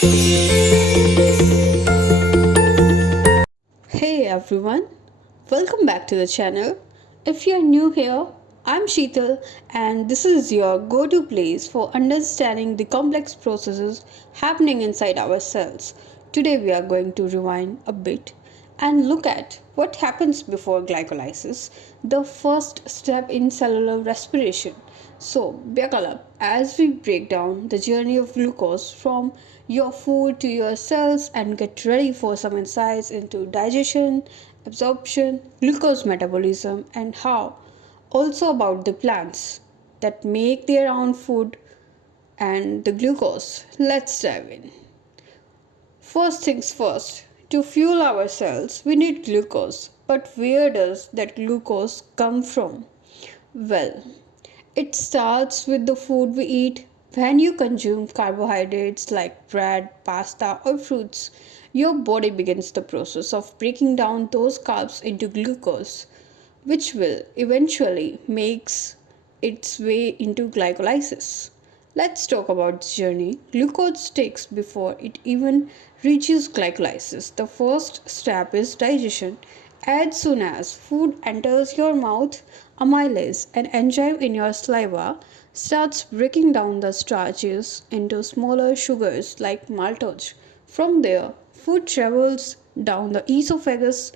Hey everyone, welcome back to the channel. If you're new here, I'm Sheetal and this is your go-to place for understanding the complex processes happening inside our cells. Today we are going to rewind a bit and look at what happens before glycolysis, the first step in cellular respiration. So, buckle up as we break down the journey of glucose from your food to your cells and get ready for some insights into digestion, absorption, glucose metabolism, and how also about the plants that make their own food and the glucose. Let's dive in. First things first, to fuel our cells, we need glucose. But where does that glucose come from? Well, it starts with the food we eat. When you consume carbohydrates like bread, pasta, or fruits, your body begins the process of breaking down those carbs into glucose, which will eventually makes its way into glycolysis. Let's talk about this journey. Glucose takes before it even reaches glycolysis. The first step is digestion. As soon as food enters your mouth, amylase, an enzyme in your saliva, starts breaking down the starches into smaller sugars like maltose. From there, food travels down the esophagus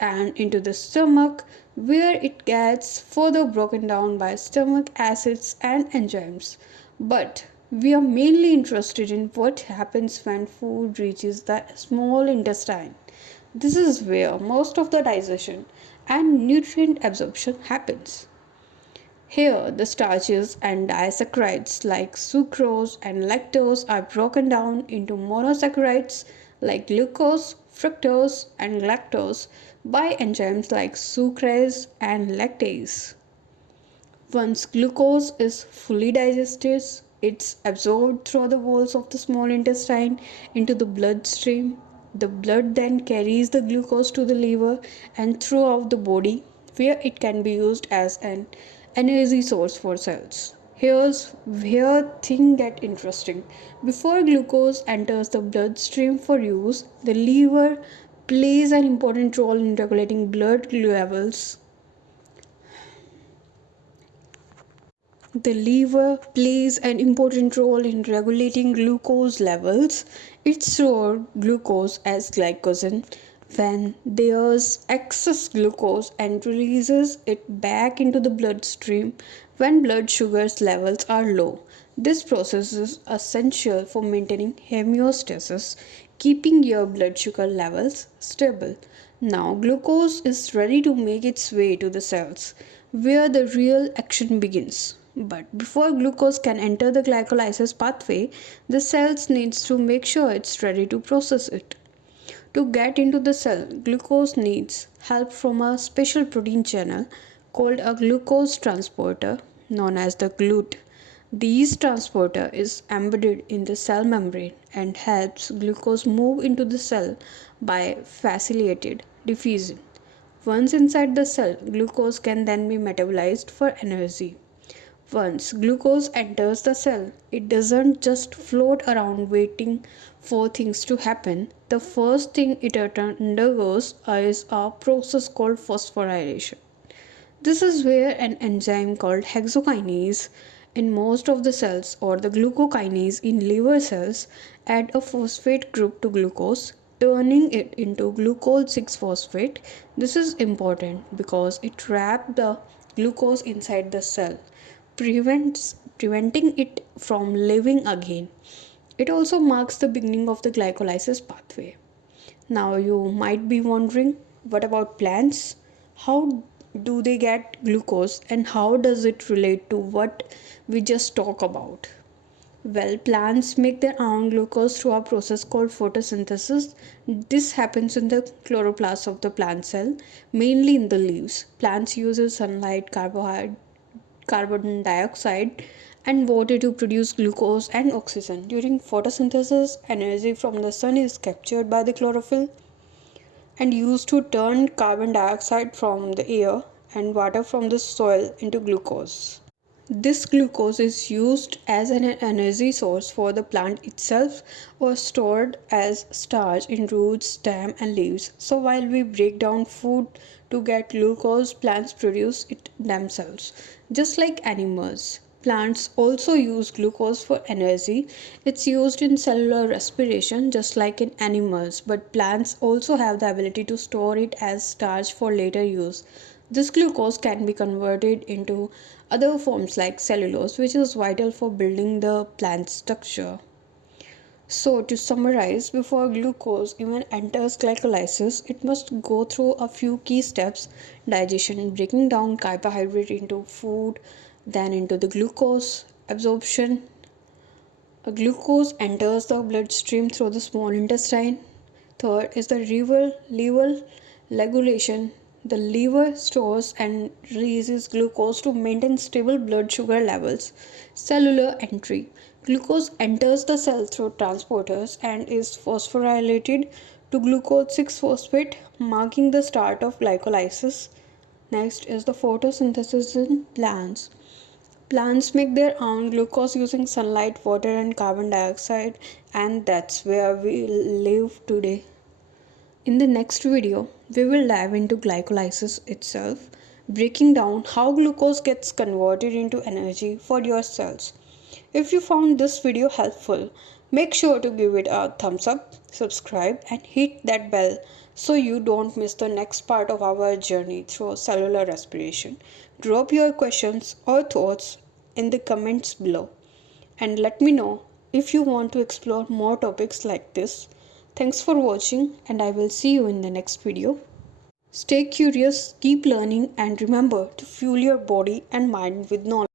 and into the stomach, where it gets further broken down by stomach acids and enzymes. But we are mainly interested in what happens when food reaches the small intestine. This is where most of the digestion and nutrient absorption happens. Here, the starches and disaccharides like sucrose and lactose are broken down into monosaccharides like glucose, fructose, and lactose by enzymes like sucrase and lactase. Once glucose is fully digested, it's absorbed through the walls of the small intestine into the bloodstream. The blood then carries the glucose to the liver and throughout the body, where it can be used as an energy source for cells. Here's where things get interesting. Before glucose enters the bloodstream for use, the liver plays an important role in regulating blood levels. The liver plays an important role in regulating glucose levels. It stores glucose as glycogen when there's excess glucose and releases it back into the bloodstream when blood sugar levels are low. This process is essential for maintaining homeostasis, keeping your blood sugar levels stable. Now, glucose is ready to make its way to the cells, where the real action begins. But before glucose can enter the glycolysis pathway, the cells needs to make sure it's ready to process it. To get into the cell, glucose needs help from a special protein channel called a glucose transporter known as the GLUT. This transporter is embedded in the cell membrane and helps glucose move into the cell by facilitated diffusion. Once inside the cell, glucose can then be metabolized for energy. Once glucose enters the cell, it doesn't just float around waiting for things to happen. The first thing it undergoes is a process called phosphorylation. This is where an enzyme called hexokinase in most of the cells or the glucokinase in liver cells add a phosphate group to glucose, turning it into glucose 6 phosphate. This is important because it traps the glucose inside the cell, preventing it from living again. It also marks the beginning of the glycolysis pathway. Now you might be wondering, what about plants? How do they get glucose and how does it relate to what we just talked about? Well, plants make their own glucose through a process called photosynthesis. This happens in the chloroplast of the plant cell, mainly in the leaves. Plants use sunlight, carbon dioxide, and water to produce glucose and oxygen. During photosynthesis, energy from the sun is captured by the chlorophyll and used to turn carbon dioxide from the air and water from the soil into glucose. This glucose is used as an energy source for the plant itself or stored as starch in roots, stem, and leaves. So, while we break down food to get glucose, plants produce it themselves. Just like animals, plants also use glucose for energy. It's used in cellular respiration just like in animals, but plants also have the ability to store it as starch for later use. This glucose can be converted into other forms like cellulose, which is vital for building the plant structure. So, to summarize, before glucose even enters glycolysis, it must go through a few key steps: digestion, breaking down carbohydrate into food, then into the glucose, absorption. A glucose enters the bloodstream through the small intestine. Third is the liver regulation. The liver stores and releases glucose to maintain stable blood sugar levels. Cellular entry. Glucose enters the cell through transporters and is phosphorylated to glucose 6 phosphate, marking the start of glycolysis. Next is the photosynthesis in plants. Plants make their own glucose using sunlight, water, and carbon dioxide, and that's where we live today. In the next video, we will dive into glycolysis itself, breaking down how glucose gets converted into energy for your cells. If you found this video helpful, make sure to give it a thumbs up, subscribe, and hit that bell so you don't miss the next part of our journey through cellular respiration. Drop your questions or thoughts in the comments below and let me know if you want to explore more topics like this. Thanks for watching, and I will see you in the next video. Stay curious, keep learning, and remember to fuel your body and mind with knowledge.